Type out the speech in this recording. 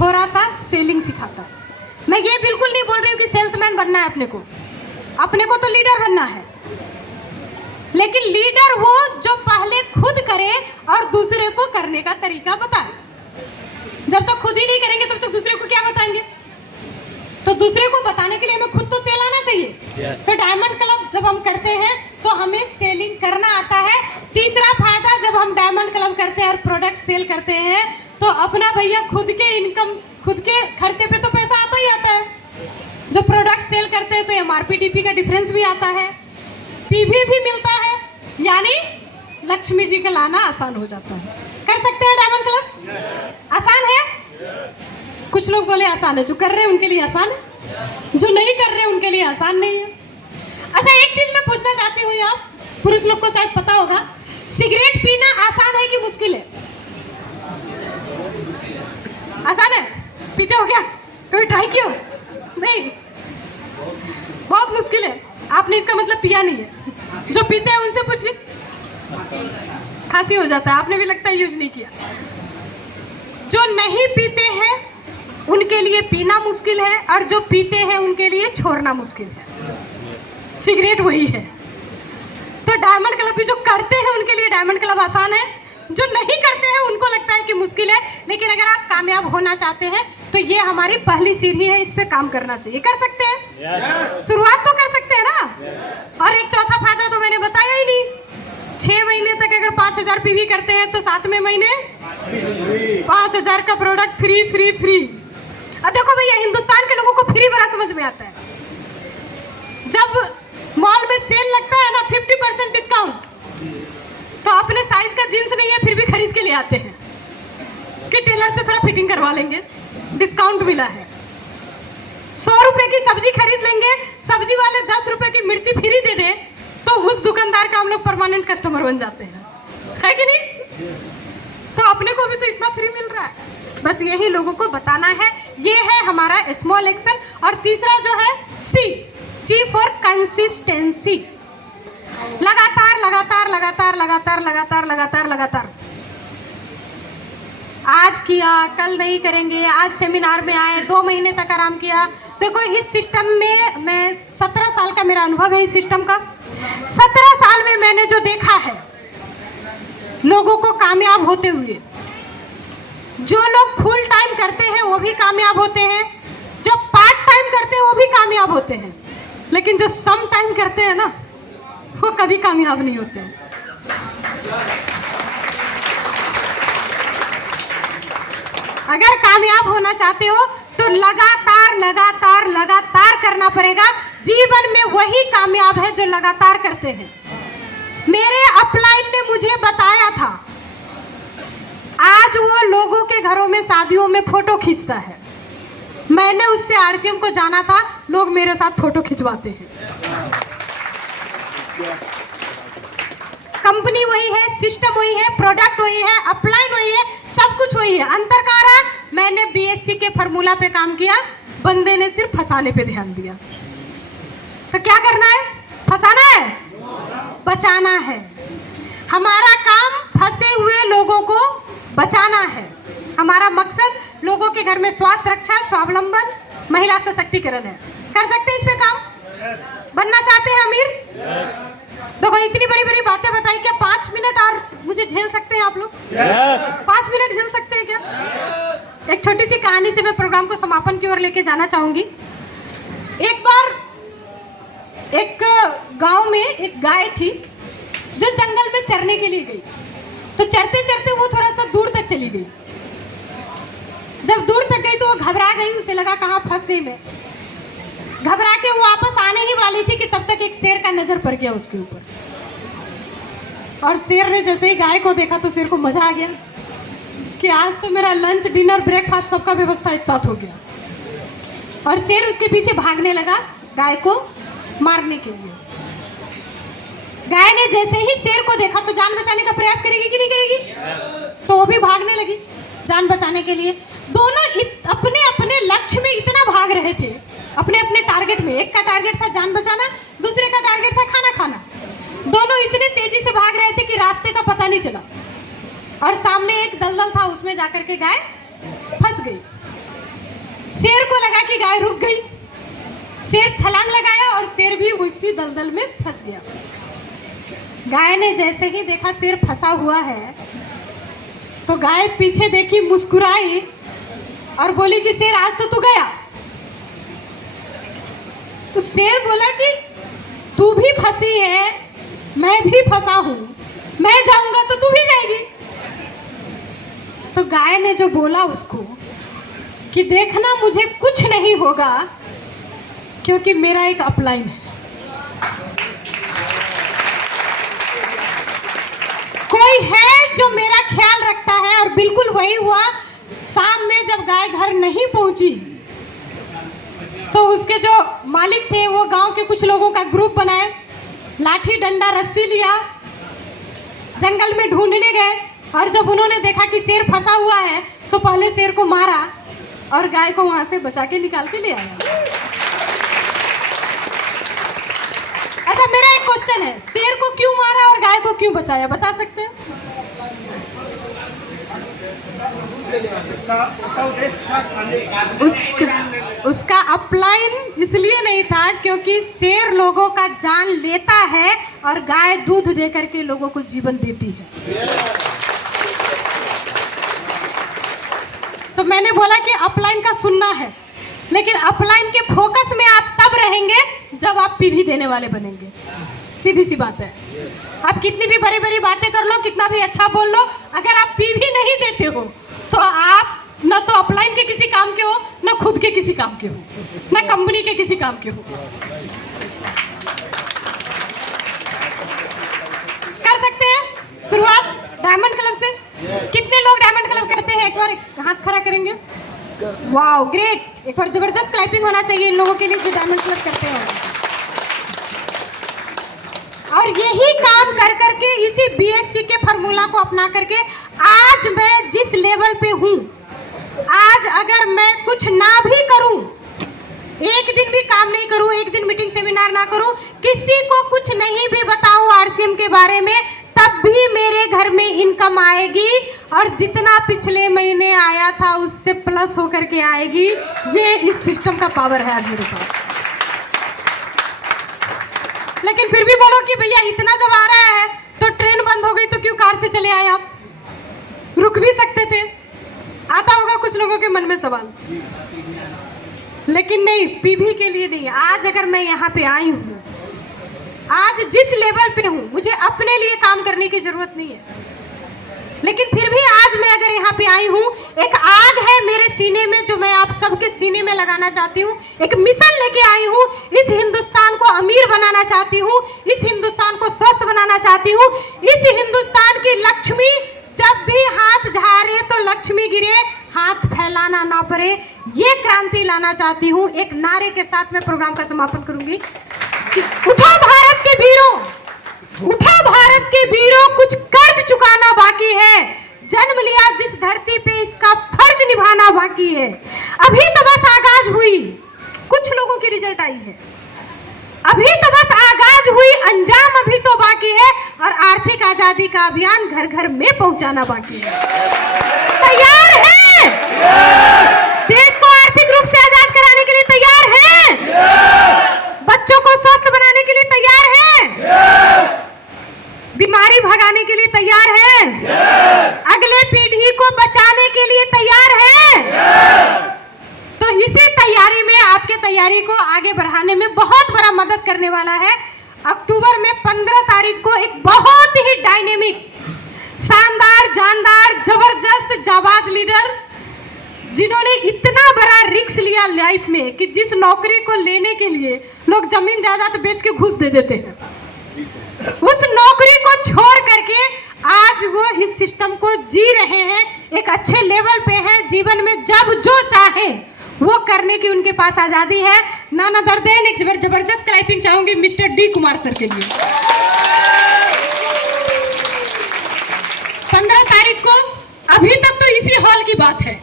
थोड़ा सा सेलिंग सिखाता है। मैं ये बिल्कुल नहीं बोल रही हूँ कि सेल्समैन बनना है अपने को तो लीडर बनना है, लेकिन लीडर वो जो पहले खुद करे और दूसरे को करने का तरीका बताए। जब तक खुद ही नहीं करेंगे तब तक दूसरे को क्या बताएंगे? तो दूसरे को बताने के लिए हमें खुद तो सेल आना चाहिए। तो डायमंड क्लब जब हम करते हैं तो हमें सेलिंग करना आता है। तीसरा फायदा, जब हम डायमंड क्लब करते हैं और प्रोडक्ट सेल करते हैं तो अपना भैया खुद के इनकम, खुद के खर्चे पे तो पैसा आता ही आता है। जो प्रोडक्ट सेल करते हैं तो एमआरपी डीपी का डिफरेंस भी आता है, पीवी भी मिलता है, यानी लक्ष्मी जी का लाना आसान हो जाता है। कर सकते हैं डायमंड क्लब? आसान है? कुछ लोग बोले आसान है, जो कर रहे हैं उनके लिए आसान है, जो नहीं कर रहे हैं उनके लिए आसान नहीं है। अच्छा, एक चीज मैं पूछना चाहती हूँ, आप पुरुष लोग को शायद पता होगा, सिगरेट पीना आसान है कि मुश्किल है? आसान है? पीते हो क्या? कभी ट्राई किया? नहीं, बहुत मुश्किल है। आपने इसका मतलब पिया नहीं है। जो पीते हैं उनसे पूछ ली, खांसी हो जाता है। आपने भी लगता है यूज नहीं किया। जो नहीं पीते हैं उनके लिए पीना मुश्किल है, और जो पीते हैं उनके लिए छोड़ना मुश्किल है। सिगरेट वही है। तो डायमंड क्लब भी जो करते हैं उनके लिए डायमंड क्लब आसान है, जो नहीं करते हैं उनको लगता है कि मुश्किल है। लेकिन अगर आप कामयाब होना चाहते हैं तो ये हमारी पहली सीढ़ी है, इस पे काम करना चाहिए। कर सकते हैं? शुरुआत तो कर सकते हैं ना। और एक चौथा फायदा तो मैंने बताया ही नहीं। 6 महीने तक अगर 5000 पीवी करते हैं तो 7वें महीने 5000 का प्रोडक्ट फ्री फ्री फ्री। अब देखो भैया, हिंदुस्तान के लोगों को फ्री बड़ा समझ में आता है। जब मॉल में सेल लगता है ना 50% डिस्काउंट, तो अपने साइज का जींस नहीं है फिर भी खरीद के ले आते हैं कि टेलर से थोड़ा फिटिंग करवा लेंगे, डिस्काउंट मिला है। 100 रुपए की सब्जी खरीद लेंगे, सब्जी वाले 10 रुपए की मिर्ची फ्री दे दे, तो उस दुकानदार का हम लोग परमानेंट कस्टमर बन जाते हैं, है कि नहीं? तो अपने को भी तो इतना फ्री मिल रहा है। बस यही लोगों को बताना है। ये है हमारा स्मॉल एक्शन। और तीसरा जो है सी फॉर कंसिस्टेंसी। लगातार लगातार लगातार लगातार लगातार लगातार लगातार। आज किया, कल नहीं करेंगे, आज सेमिनार में आए, 2 महीने तक आराम किया। देखो, इस सिस्टम में मैं 17 साल का मेरा अनुभव है इस सिस्टम का। 17 साल में मैंने जो देखा है लोगों को कामयाब होते हुए, जो लोग फुल टाइम करते हैं वो भी कामयाब होते हैं, जो पार्ट टाइम करते हैं वो भी कामयाब होते हैं, लेकिन जो सम टाइम करते हैं ना वो कभी कामयाब नहीं होते हैं। अगर कामयाब होना चाहते हो तो लगातार लगातार लगातार करना पड़ेगा। जीवन में वही कामयाब है जो लगातार करते हैं। मेरे अपलाइन ने मुझे बताया था, आज वो लोगों के घरों में शादियों में फोटो खींचता है। मैंने उससे आरसीएम को जाना था, लोग मेरे साथ फोटो खिंचवाते हैं। कंपनी वही है, सिस्टम वही है, प्रोडक्ट वही है, अपलाइन वही है, सब कुछ वही है। अंतर क्या रहा? मैंने बीएससी के फार्मूला पे काम किया, बंदे ने सिर्फ फंसाने पे ध्यान दिया। तो क्या करना है? फंसाना है? बचाना है। हमारा काम फंसे हुए लोगों को बचाना है। हमारा मकसद लोगों के घर में स्वास्थ्य रक्षा, स्वावलंबन, महिला सशक्तिकरण है। कर सकते हैं इस पे काम? बनना चाहते हैं अमीर? देखो, इतनी बड़ी बड़ी बातें बताई, क्या 5 मिनट और मुझे झेल सकते हैं आप लोग? 5 मिनट झेल सकते हैं क्या? एक छोटी सी कहानी से मैं प्रोग्राम को समापन की ओर लेके जाना चाहूंगी। एक बार एक गांव में एक गाय थी जो जंगल में चरने के लिए गई। तो चरते चरते वो थोड़ा सा दूर तक चली गई। जब दूर तक गई तो वो घबरा गई, उसे लगा कहाँ फंस गई मैं। घबरा के वो वापस आने ही वाली थी कि तब तक एक शेर का नजर पड़ गया उसके ऊपर। और शेर ने जैसे ही गाय को देखा तो शेर को मजा आ गया कि आज तो मेरा लंच, डिनर, ब्रेकफास्ट सबका व्यवस्था एक साथ हो गया। और शेर उसके पीछे भागने लगा गाय को मारने के लिए। गाय ने जैसे ही शेर को देखा तो जान बचाने का प्रयास करेगी कि नहीं करेगी? तो वो भी भागने लगी जान बचाने के लिए। दोनों अपने अपने लक्ष्य में इतना भाग रहे थे, अपने अपने टारगेट में। एक का टारगेट था जान बचाना, दूसरे का टारगेट था खाना खाना। दोनों इतने तेजी से भाग रहे थे कि रास्ते का पता नहीं चला। और सामने एक दलदल था, उसमें जाकर के गाय फंस गई। शेर को लगा कि गाय रुक गई, शेर छलांग लगाया और शेर भी उसी दलदल में फंस गया। गाय ने जैसे ही देखा शेर फंसा हुआ है तो गाय पीछे देखी, मुस्कुराई और बोली कि शेर आज तो तू गया। तो शेर बोला कि तू भी फंसी है, मैं भी फंसा हूं, मैं जाऊंगा तो तू भी जाएगी। तो गाय ने जो बोला उसको कि देखना मुझे कुछ नहीं होगा क्योंकि मेरा एक अपलाइन है। कोई है जो मेरा ख्याल रखता है। और बिल्कुल वही हुआ। शाम में जब गाय घर नहीं पहुंची तो उसके जो मालिक थे वो गांव के कुछ लोगों का ग्रुप बनाए, लाठी डंडा रस्सी लिया, जंगल में ढूंढने गए और जब उन्होंने देखा कि शेर फंसा हुआ है तो पहले शेर को मारा और गाय को वहां से बचा के निकाल के ले आया। अच्छा, मेरा एक क्वेश्चन है, शेर को क्यों मारा और गाय को क्यों बचाया, बता सकते हैं? उसका अपलाइन इसलिए नहीं था क्योंकि शेर लोगों का जान लेता है और गाय दूध दे करके लोगों को जीवन देती है। तो मैंने बोला कि अपलाइन का सुनना है, लेकिन अपलाइन के फोकस में आप तब रहेंगे जब आप पीवी देने वाले बनेंगे। सीधी सी बात है। आप कितनी भी बड़ी बड़ी बातें कर लो, कितना भी अच्छा बोल लो, अगर आप पीवी नहीं देते हो तो आप न तो अपलाइन के किसी काम के हो, न खुद के किसी काम के हो, न कंपनी के किसी काम के हो। कर सकते हैं शुरुआत डायमंड क्लब से। कितने लोग डायमंड क्लब करते हैं? एक बार हाथ खड़ा करेंगे। Wow, great. एक बार जबरदस्त क्लैपिंग होना चाहिए इन लोगों के लिए जो डायमंड क्लब करते हैं। और यही काम कर करके, इसी बीएससी के फार्मूला को अपना करके आज मैं जिस लेवल पे हूँ, आज अगर मैं कुछ ना भी करूं, एक दिन भी काम नहीं करूं, एक दिन मीटिंग सेमिनार ना करूं, किसी को कुछ नहीं भी बताऊं आरसीएम के बारे में, तब भी मेरे घर में इनकम आएगी और जितना पिछले महीने आया था उससे प्लस होकर के आएगी। ये इस सिस्टम का पावर है आज मेरे पास। लेकिन फिर भी बोलो कि भैया इतना जब आ रहा है तो ट्रेन बंद हो गई तो क्यों कार से चले आए आप? रुक भी सकते थे। आता होगा कुछ लोगों के मन में सवाल, लेकिन नहीं, पीवी के लिए नहीं। आज अगर मैं यहाँ पे आई हूँ, आज जिस लेवल पे हूँ, मुझे अपने लिए काम करने की जरूरत नहीं है, लेकिन फिर भी आज मैं अगर यहाँ पे आई हूँ, एक आग है मेरे सीने में जो मैं आप सबके सीने में लगाना चाहती हूँ। एक मिशन लेके आई हूँ, इस हिंदुस्तान को अमीर बनाना चाहती हूँ, इस हिंदुस्तान को स्वस्थ बनाना चाहती हूँ, इस हिंदुस्तान की लक्ष्मी जब भी हाथ झाड़े तो लक्ष्मी गिरे, हाथ फैलाना ना पड़े, ये क्रांति लाना चाहती हूँ। एक नारे के साथ मैं प्रोग्राम का समापन करूंगी। उठो भारत के वीरों, उठो भारत के वीरों, कुछ कर्ज चुकाना बाकी है, जन्म लिया जिस धरती पे इसका फर्ज निभाना बाकी है। अभी तो बस आगाज हुई, कुछ लोगों की रिजल्ट आई है, अभी तो बस आगाज हुई, अंजाम अभी तो बाकी है, और आर्थिक आजादी का अभियान घर घर में पहुंचाना बाकी है। तैयार हैं? देश को आर्थिक रूप से आजाद कराने के लिए तैयार हैं? बच्चों को स्वस्थ बनाने के लिए तैयार हैं? बीमारी भगाने के लिए तैयार हैं? अगले पीढ़ी को बचाने के लिए तैयार हैं? तो इसी तैयारी में, आपके तैयारी को आगे बढ़ाने में बहुत बड़ा मदद करने वाला है। अक्टूबर में 15 तारीख को एक बहुत ही डायनेमिक, शानदार, जानदार, जबरदस्त, जाबाज लीडर, जिन्होंने इतना बड़ा रिस्क लिया लाइफ में कि जिस नौकरी को लेने के लिए लोग जमीन जायदाद बेच के घूस दे देते हैं, उस नौकरी को छोड़ करके आज वो इस सिस्टम को जी रहे हैं, एक अच्छे लेवल पे हैं, जीवन में जब जो चाहे वो करने की उनके पास आजादी है। नन अदर देन एक जबरदस्त क्लैपिंग चाहूंगी मिस्टर डी कुमार सर के लिए। 15 तारीख को, अभी तक तो इसी हॉल की बात है,